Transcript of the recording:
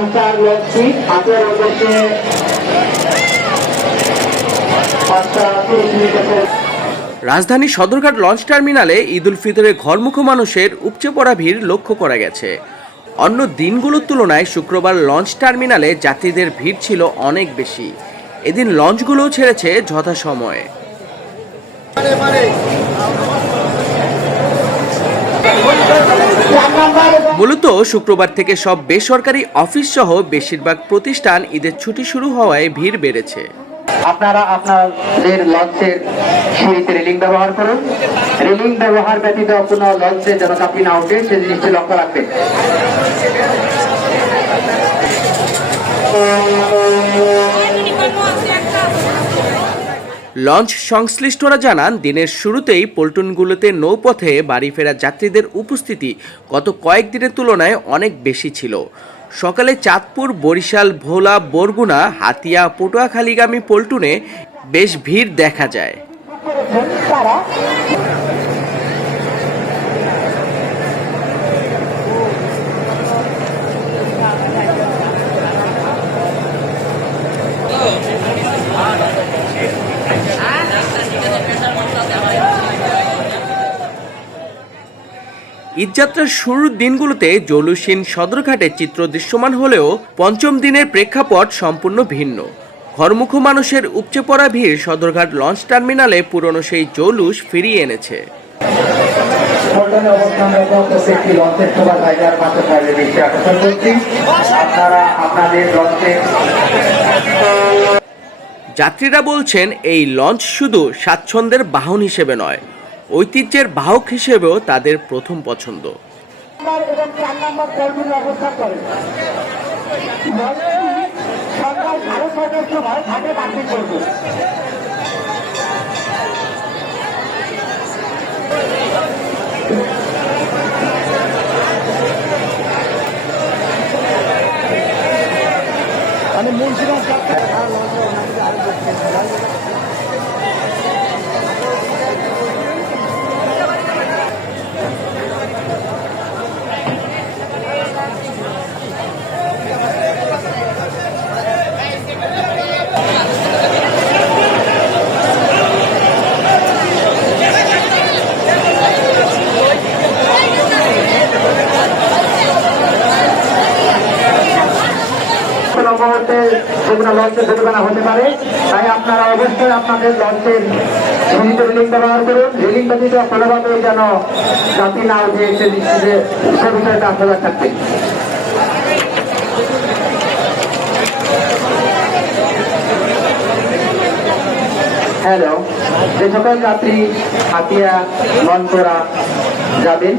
Launcher লঞ্চি হাতের উদ্দেশ্যে রাজধানী সদরঘাট লঞ্চ টার্মিনালে ঈদ উল ফিতরে ঘরমুখো মানুষের উপচে পড়া ভিড় লক্ষ্য করা গেছে। অন্য দিনগুলোর তুলনায় শুক্রবার লঞ্চ টার্মিনালে যাত্রীদের ভিড় ছিল অনেক বেশি। এদিন লঞ্চগুলোও ছেড়েছে যথাসময়ে। মূলত শুক্রবার থেকে সব বেসরকারি অফিস সহ বেশিরভাগ প্রতিষ্ঠান ঈদের ছুটি শুরু হওয়ায় ভিড় বেড়েছে। আপনারা আপনাদের লঞ্চের সিঁড়িতে রেলিং ব্যবহার করুন। রেলিং ব্যবহার ব্যতীত কোনো লঞ্চে যেন চাপি না উঠে সে জিনিসটি লক্ষ্য রাখবেন। লঞ্চ সংশ্লিষ্টরা জানান, দিনের শুরুতেই পল্টনগুলোতে নৌপথে বাড়ি ফেরা যাত্রীদের উপস্থিতি গত কয়েকদিনের তুলনায় অনেক বেশি ছিল। সকালে চাঁদপুর, বরিশাল, ভোলা, বরগুনা, হাতিয়া, পটুয়াখালীগামী পল্টুনে বেশ ভিড় দেখা যায়। ঈদযাত্রার শুরুর দিনগুলোতে জৌলুসিন সদরঘাটে চিত্র দৃশ্যমান হলেও পঞ্চম দিনের প্রেক্ষাপট সম্পূর্ণ ভিন্ন। ঘরমুখো মানুষের উপচে পড়া ভিড় সদরঘাট লঞ্চ টার্মিনালে পুরনো সেই জৌলুস ফিরিয়ে এনেছে। যাত্রীরা বলছেন এই লঞ্চ শুধু স্বাচ্ছন্দ্যের বাহন হিসেবে নয় ঐতিহ্যের বাহক হিসেবেও তাদের প্রথম পছন্দ। নাম্বার এবং মুহূর্তে সেগুলো লঞ্চে দুর্ঘটনা হতে পারে। তাই আপনারা অবশ্যই আপনাদের লঞ্চের সিঁড়িতে রেলিং ব্যবহার করুন। রেলিং ব্যতীত কোনোভাবে যেন যাত্রী না উঠে সে সে বিষয়টা সজাগ থাকবে হ্যালো, যে সকল যাত্রী হাতিয়া, লঞ্চরা যাবেন।